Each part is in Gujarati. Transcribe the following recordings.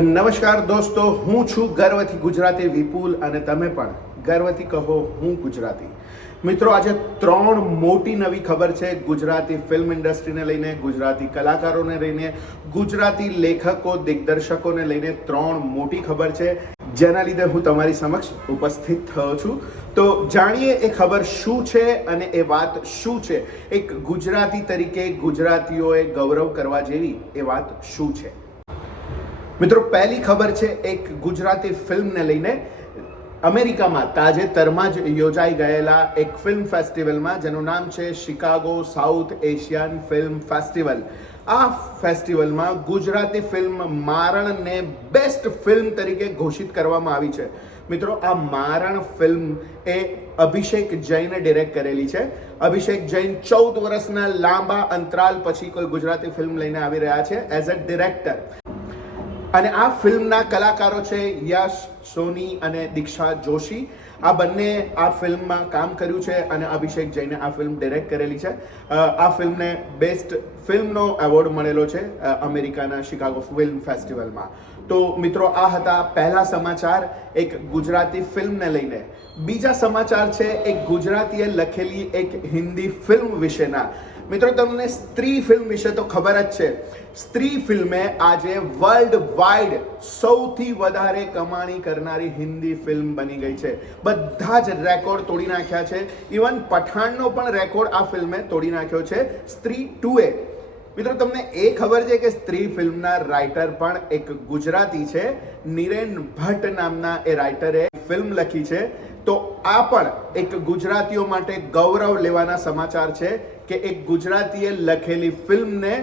નમસ્કાર દોસ્તો, હું છું ગર્વથી ગુજરાતી વિપુલ અને તમે પણ ગર્વથી કહો હું ગુજરાતી. મિત્રો, આજે ત્રણ મોટી નવી ખબર છે. ગુજરાતી ફિલ્મ ઇન્ડસ્ટ્રીને લઈને, ગુજરાતી કલાકારોને લઈને, ગુજરાતી લેખકો, દિગ્દર્શકોને લઈને ત્રણ મોટી ખબર છે. જેના લીધે હું તમારી સમક્ષ ઉપસ્થિત થયો છું. તો જાણીએ એ ખબર શું છે અને એ વાત શું છે? એક ગુજરાતી તરીકે ગુજરાતીઓએ ગૌરવ કરવા જેવી એ વાત શું છે? મિત્રો, પહેલી ખબર છે, એક ગુજરાતી ફિલ્મને લઈને અમેરિકામાં તાજેતરમાં જ યોજાઈ ગયેલા એક ફિલ્મ ફેસ્ટિવલમાં, જેનું નામ છે Chicago South Asian film festival. આ ફેસ્ટિવલમાં ગુજરાતી ફિલ્મ મારણને બેસ્ટ ફિલ્મ તરીકે ઘોષિત કરવામાં આવી છે. મિત્રો, આ મારણ ફિલ્મ એ અભિષેક જૈને ડિરેક્ટ કરેલી છે. અભિષેક જૈન ચૌદ વર્ષના લાંબા અંતરાલ પછી કોઈ ગુજરાતી ફિલ્મ લઈને આવી રહ્યા છે એઝ અ ડિરેક્ટર. અને આ ફિલ્મના કલાકારો છે યશ, સોની અને દીક્ષા જોશી. આ બંને આ ફિલ્મમાં કામ કર્યું છે અને અભિષેક જૈને આ ફિલ્મ ડિરેક્ટ કરેલી છે. આ ફિલ્મને બેસ્ટ ફિલ્મનો એવોર્ડ મળેલો છે અમેરિકાના શિકાગો ફિલ્મ ફેસ્ટિવલમાં. તો મિત્રો, આ હતા પહેલા સમાચાર એક ગુજરાતી ફિલ્મને લઈને. બીજા સમાચાર છે, એક ગુજરાતીએ લખેલી એક હિન્દી ફિલ્મ વિશેના. મિત્રો, તમને સ્ત્રી ફિલ્મ વિશે તો ખબર જ છે. સ્ત્રી ફિલ્મે આજે વર્લ્ડ વાઇડ સૌથી વધારે કમાણી કરનારી હિન્દી ફિલ્મ બની ગઈ છે. બધા જ રેકોર્ડ તોડી નાખ્યા છે. ઇવન પઠાણનો પણ રેકોર્ડ આ ફિલ્મે તોડી નાખ્યો છે. સ્ત્રી ટુએ. મિત્રો, તમને એ ખબર છે કે સ્ત્રી ફિલ્મના રાઇટર પણ એક ગુજરાતી છે. નિરેન ભટ્ટ નામના એ રાઇટરે ફિલ્મ લખી છે. તો આ પણ એક ગુજરાતીઓ માટે ગૌરવ લેવાના સમાચાર છે કે એક ગુજરાતીએ લખેલી ફિલ્મને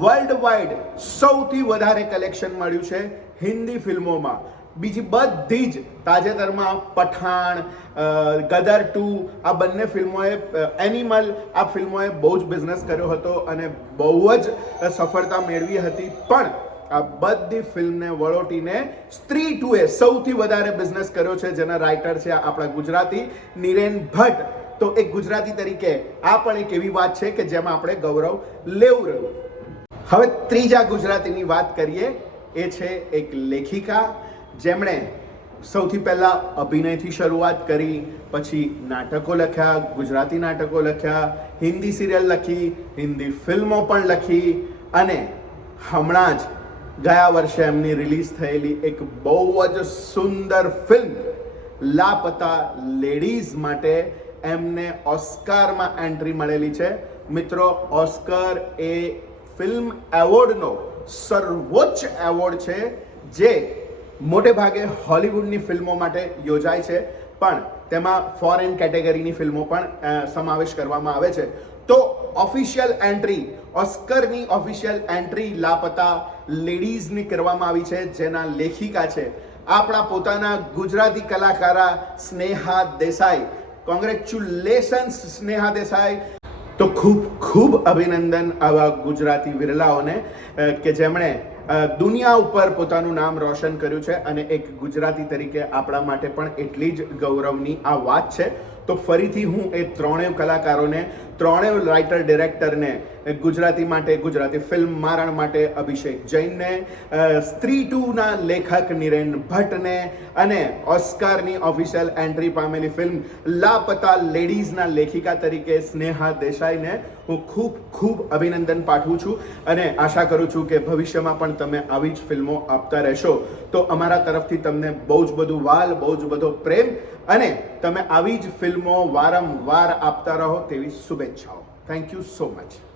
વર્લ્ડ વાઇડ સૌથી વધારે કલેક્શન મળ્યું છે હિન્દી ફિલ્મોમાં. બીજી બધી જ તાજેતરમાં પઠાણ ગદર ટુ, આ બંને ફિલ્મોએ એનિમલ આ ફિલ્મોએ બહુ જ બિઝનેસ કર્યો હતો અને બહુ જ સફળતા મેળવી હતી. પણ આ બધી ફિલ્મને વળોટીને સ્ત્રી ટુએ સૌથી વધારે બિઝનેસ કર્યો છે, જેના રાઇટર છે આપણા ગુજરાતી નિરેન ભટ્ટ. તો એક ગુજરાતી તરીકે આ પણ એક એવી વાત છે કે જેમાં આપણે ગૌરવ લેવું રહ્યું. હવે ત્રીજા ગુજરાતીની વાત કરીએ, એ છે એક લેખિકા, જેમણે સૌથી પહેલાં અભિનયથી શરૂઆત કરી, પછી નાટકો લખ્યા, ગુજરાતી નાટકો લખ્યા, હિન્દી સિરિયલ લખી, હિન્દી ફિલ્મો પણ લખી, અને હમણાં જ ગયા વર્ષે એમની રિલીઝ થયેલી એક બહુ જ સુંદર ફિલ્મ લાપતા લેડીઝ માટે એમને ઓસ્કારમાં એન્ટ્રી મળેલી છે. મિત્રો, ઓસ્કર એ ફિલ્મ એવોર્ડનો સર્વોચ્ચ એવોર્ડ છે, જે મોટે ભાગે હોલિવૂડની ફિલ્મો માટે યોજાય છે. પણ તેમાં ફોરેન કેટેગરીની ફિલ્મો પણ સમાવેશ કરવામાં આવે છે. તો ઓફિશિયલ એન્ટ્રી ઓસ્કરની ઓફિશિયલ એન્ટ્રી લાપતા લેડીઝની કરવામાં આવી છે, જેના લેખિકા છે. આપણા પોતાના ગુજરાતી કલાકારા સ્નેહા દેસાઈ કોંગ્રેચ્યુલેશન્સ સ્નેહા દેસાઈ. તો ખૂબ ખૂબ અભિનંદન આવા ગુજરાતી વિરલાઓને કે જેમણે દુનિયા ઉપર પોતાનું નામ રોશન કર્યું છે અને એક ગુજરાતી તરીકે આપણા માટે પણ એટલી જ ગૌરવની આ વાત છે. તો ફરીથી હું એ ત્રણેય કલાકારોને, ત્રણેય રાઇટર ડિરેક્ટરને ગુજરાતી માટે, ગુજરાતી ફિલ્મ મારણ માટે અભિષેક જૈનને સ્ત્રી ટુના લેખક નિરેન ભટ્ટને અને ઓસ્કારની ઓફિશિયલ એન્ટ્રી પામેલી ફિલ્મ લાપતા લેડીઝના લેખિકા તરીકે સ્નેહા દેસાઈને હું ખૂબ ખૂબ અભિનંદન પાઠવું છું અને આશા કરું છું કે ભવિષ્યમાં પણ તમે આવી જ ફિલ્મો આપતા રહેશો. તો અમારા તરફથી તમને બહુ જ બધું વાલ, બહુ જ બધો પ્રેમ અને તમે આવી જ ફિલ્મો વારંવાર આપતા રહો તેવી શુભેચ્છાઓ. Thank you so much